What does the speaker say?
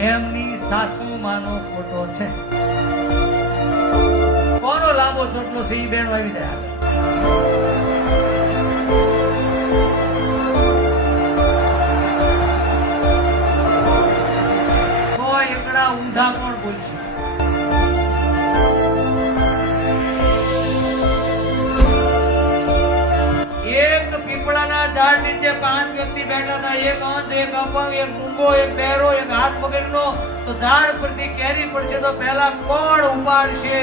એમની સાસુ માનો ફોટો છે. કોનો લાંબો ચોટલો છે ઈ બેન આવી જાય આગળ. કોઈ એકડા ઊંધા કોણ બોલશે? એક પીપળાના ઝાડ નીચે 5 વ્યક્તિ બેઠા હતા. એક અંધ, એક અપંગ, એક મૂંગો, એક બહેરો, એક હાથ વગરનો. તો ઝાડ પરથી કેરી પડશે તો પહેલા કોણ ઉપાડશે?